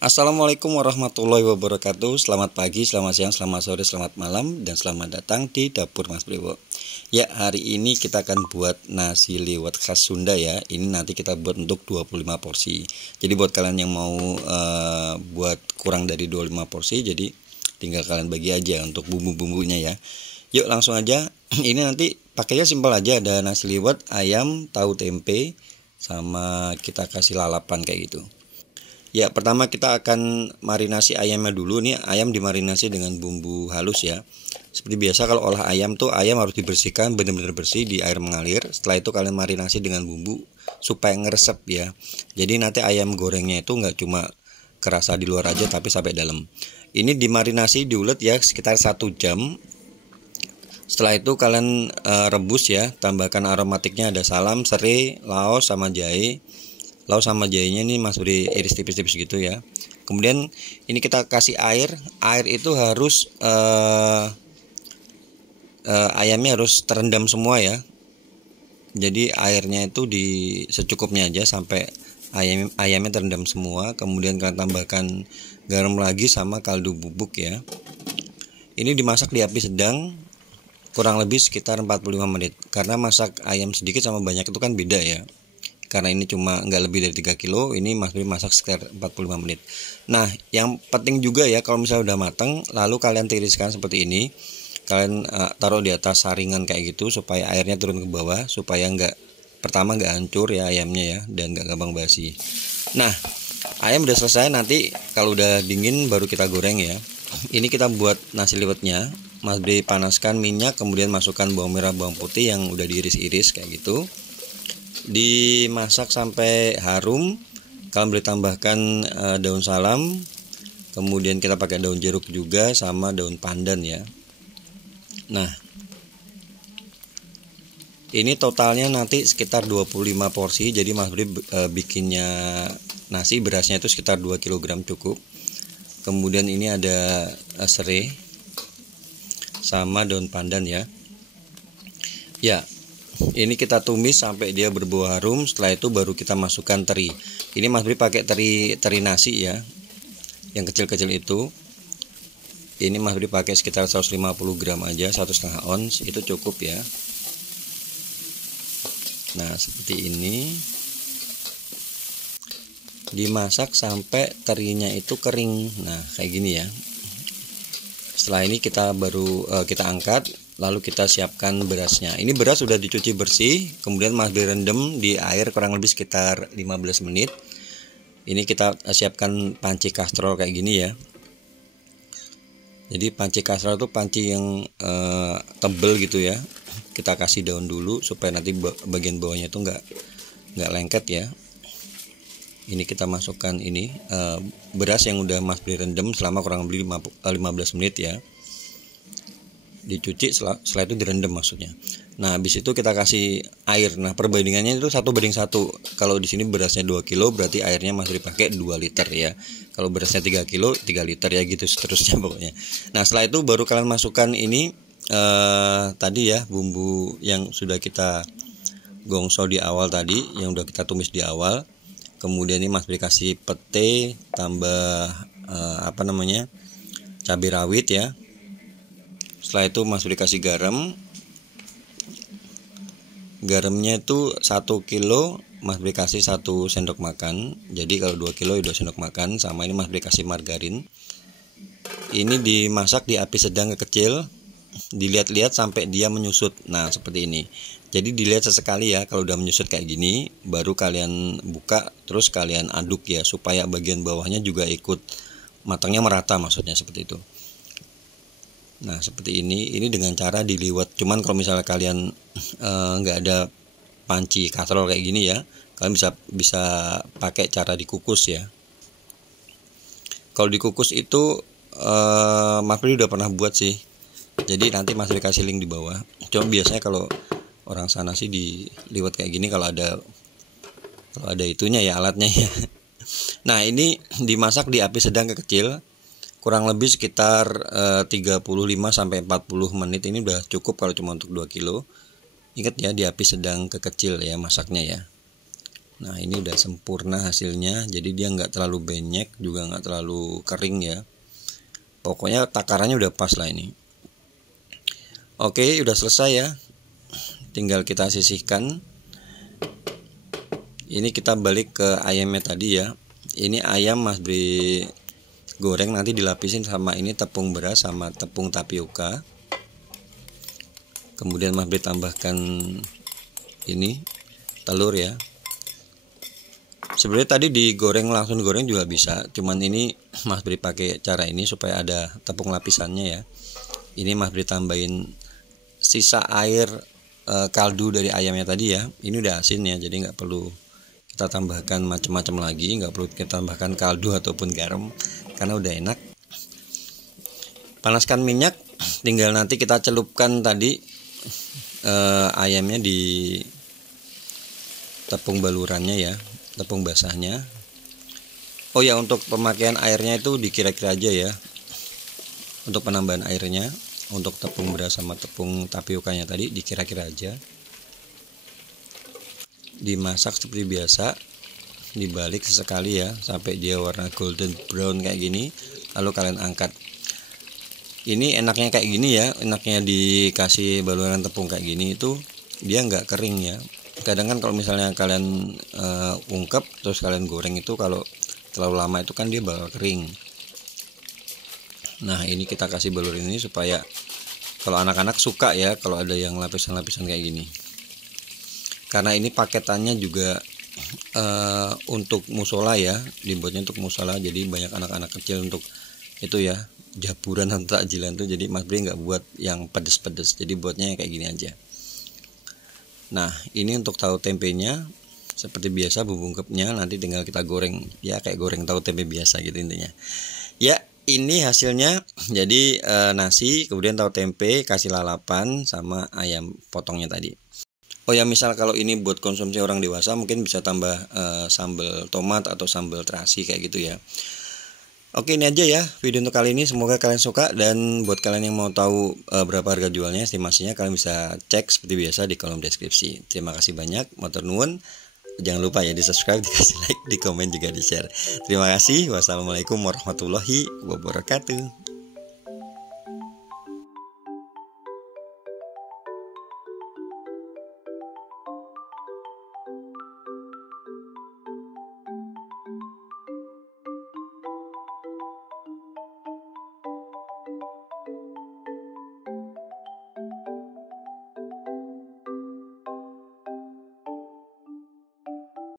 Assalamualaikum warahmatullahi wabarakatuh. Selamat pagi, selamat siang, selamat sore, selamat malam, dan selamat datang di Dapur Mas Priwo. Ya, hari ini kita akan buat nasi liwet khas Sunda ya. Ini nanti kita buat untuk 25 porsi. Jadi buat kalian yang mau buat kurang dari 25 porsi, jadi tinggal kalian bagi aja untuk bumbu-bumbunya ya. Yuk langsung aja. Ini nanti pakainya simpel aja, ada nasi liwet, ayam, tahu tempe, sama kita kasih lalapan kayak gitu. Ya, pertama kita akan marinasi ayamnya dulu. Nih ayam dimarinasi dengan bumbu halus ya. Seperti biasa kalau olah ayam tuh ayam harus dibersihkan benar-benar bersih di air mengalir. Setelah itu kalian marinasi dengan bumbu supaya ngeresep ya. Jadi nanti ayam gorengnya itu nggak cuma kerasa di luar aja tapi sampai dalam. Ini dimarinasi diulet ya sekitar 1 jam. Setelah itu kalian rebus ya. Tambahkan aromatiknya ada salam, serai, laos sama jahe. Lalu sama jahenya ini Mas Beri iris tipis-tipis gitu ya. Kemudian ini kita kasih air. Air itu harus ayamnya harus terendam semua ya. Jadi airnya itu secukupnya aja sampai ayamnya terendam semua. Kemudian kalian tambahkan garam lagi sama kaldu bubuk ya. Ini dimasak di api sedang kurang lebih sekitar 45 menit. Karena masak ayam sedikit sama banyak itu kan beda ya. Karena ini cuma nggak lebih dari 3 kilo, ini Mas Bri masak sekitar 45 menit. Nah, yang penting juga ya kalau misalnya udah matang, lalu kalian tiriskan seperti ini. Kalian taruh di atas saringan kayak gitu supaya airnya turun ke bawah, supaya pertama nggak hancur ya ayamnya ya, dan nggak gampang basi. Nah, ayam udah selesai, nanti kalau udah dingin baru kita goreng ya. Ini kita buat nasi liwetnya. Mas Bri panaskan minyak, kemudian masukkan bawang merah, bawang putih yang udah diiris-iris kayak gitu. Dimasak sampai harum. Kalian boleh tambahkan daun salam, kemudian kita pakai daun jeruk juga sama daun pandan ya. Nah, ini totalnya nanti sekitar 25 porsi. Jadi Mas Bri bikinnya nasi berasnya itu sekitar 2 kg cukup. Kemudian ini ada serai sama daun pandan ya. Ya, ini kita tumis sampai dia berbau harum. Setelah itu baru kita masukkan teri. Ini Mas Bri pakai teri nasi ya, yang kecil-kecil itu. Ini Mas Bri pakai sekitar 150 gram aja, 1,5 ons itu cukup ya. Nah seperti ini. Dimasak sampai terinya itu kering. Nah kayak gini ya. Setelah ini kita baru kita angkat. Lalu kita siapkan berasnya. Ini beras sudah dicuci bersih, kemudian Mas Bri rendam di air kurang lebih sekitar 15 menit. Ini kita siapkan panci kastrol kayak gini ya. Jadi panci kastrol itu panci yang tebel gitu ya. Kita kasih daun dulu supaya nanti bagian bawahnya itu nggak lengket ya. Ini kita masukkan ini beras yang udah Mas Bri rendam selama kurang lebih 15 menit ya. Dicuci setelah itu direndam maksudnya. Nah habis itu kita kasih air. Nah perbandingannya itu 1:1. Kalau di sini berasnya 2 kilo berarti airnya Mas Bri pakai 2 liter ya. Kalau berasnya 3 kilo 3 liter ya gitu seterusnya pokoknya. Nah setelah itu baru kalian masukkan ini tadi ya bumbu yang sudah kita gongso di awal tadi, yang udah kita tumis di awal. Kemudian ini Mas Bri kasih pete, tambah cabai rawit ya. Setelah itu Mas Bri kasih garam. Garamnya itu 1 kilo Mas Bri kasih 1 sendok makan. Jadi kalau 2 kilo 2 sendok makan. Sama ini Mas Bri kasih margarin. Ini dimasak di api sedang ke kecil. Dilihat-lihat sampai dia menyusut. Nah seperti ini. Jadi dilihat sesekali ya. Kalau udah menyusut kayak gini, baru kalian buka, terus kalian aduk ya, supaya bagian bawahnya juga ikut matangnya merata, maksudnya seperti itu. Nah seperti ini dengan cara diliwet. Cuman kalau misalnya kalian nggak ada panci kastrol kayak gini ya, kalian bisa pakai cara dikukus ya. Kalau dikukus itu Mas Bri udah pernah buat sih. Jadi nanti Mas Bri kasih link di bawah. Cuma biasanya kalau orang sana sih diliwet kayak gini kalau ada itunya ya, alatnya ya. Nah ini dimasak di api sedang ke kecil. Kurang lebih sekitar 35 sampai 40 menit. Ini udah cukup kalau cuma untuk 2 kilo. Ingat ya, di api sedang ke kecil ya masaknya ya. Nah ini udah sempurna hasilnya, jadi dia nggak terlalu benyek juga nggak terlalu kering ya. Pokoknya takarannya udah pas lah ini. Oke, udah selesai ya. Tinggal kita sisihkan. Ini kita balik ke ayamnya tadi ya. Ini ayam Mas Bri goreng, nanti dilapisin sama ini tepung beras sama tepung tapioka. Kemudian Mas Bri tambahkan ini telur ya. Sebenarnya tadi digoreng langsung digoreng juga bisa, cuman ini Mas Bri pakai cara ini supaya ada tepung lapisannya ya. Ini Mas Bri tambahin sisa air kaldu dari ayamnya tadi ya. Ini udah asin ya, jadi nggak perlu kita tambahkan macam-macam lagi, nggak perlu kita tambahkan kaldu ataupun garam karena udah enak. Panaskan minyak, tinggal nanti kita celupkan tadi ayamnya di tepung balurannya ya, tepung basahnya. Oh ya, untuk pemakaian airnya itu dikira-kira aja ya. Untuk penambahan airnya untuk tepung beras sama tepung tapiokanya tadi dikira-kira aja. Dimasak seperti biasa, dibalik sesekali ya sampai dia warna golden brown kayak gini, lalu kalian angkat. Ini enaknya kayak gini ya, enaknya dikasih baluran tepung kayak gini itu dia nggak kering ya. Kadang kan kalau misalnya kalian ungkep terus kalian goreng itu kalau terlalu lama itu kan dia bakal kering. Nah ini kita kasih balur ini supaya kalau anak-anak suka ya kalau ada yang lapisan-lapisan kayak gini. Karena ini paketannya juga untuk musola ya, dibuatnya untuk musola, jadi banyak anak-anak kecil untuk itu ya, jaburan atau takjilan tuh. Jadi Mas Bri nggak buat yang pedes-pedes, jadi buatnya kayak gini aja. Nah ini untuk tahu tempenya seperti biasa, bumbu ungkepnya nanti tinggal kita goreng ya, kayak goreng tahu tempe biasa gitu intinya ya. Ini hasilnya jadi nasi, kemudian tahu tempe, kasih lalapan sama ayam potongnya tadi. Oh ya, misal kalau ini buat konsumsi orang dewasa mungkin bisa tambah sambal tomat atau sambal terasi kayak gitu ya. Oke, ini aja ya video untuk kali ini, semoga kalian suka. Dan buat kalian yang mau tahu berapa harga jualnya, estimasinya, kalian bisa cek seperti biasa di kolom deskripsi. Terima kasih banyak, matur nuwun. Jangan lupa ya di subscribe, dikasih like, di komen juga, di share. Terima kasih. Wassalamualaikum warahmatullahi wabarakatuh.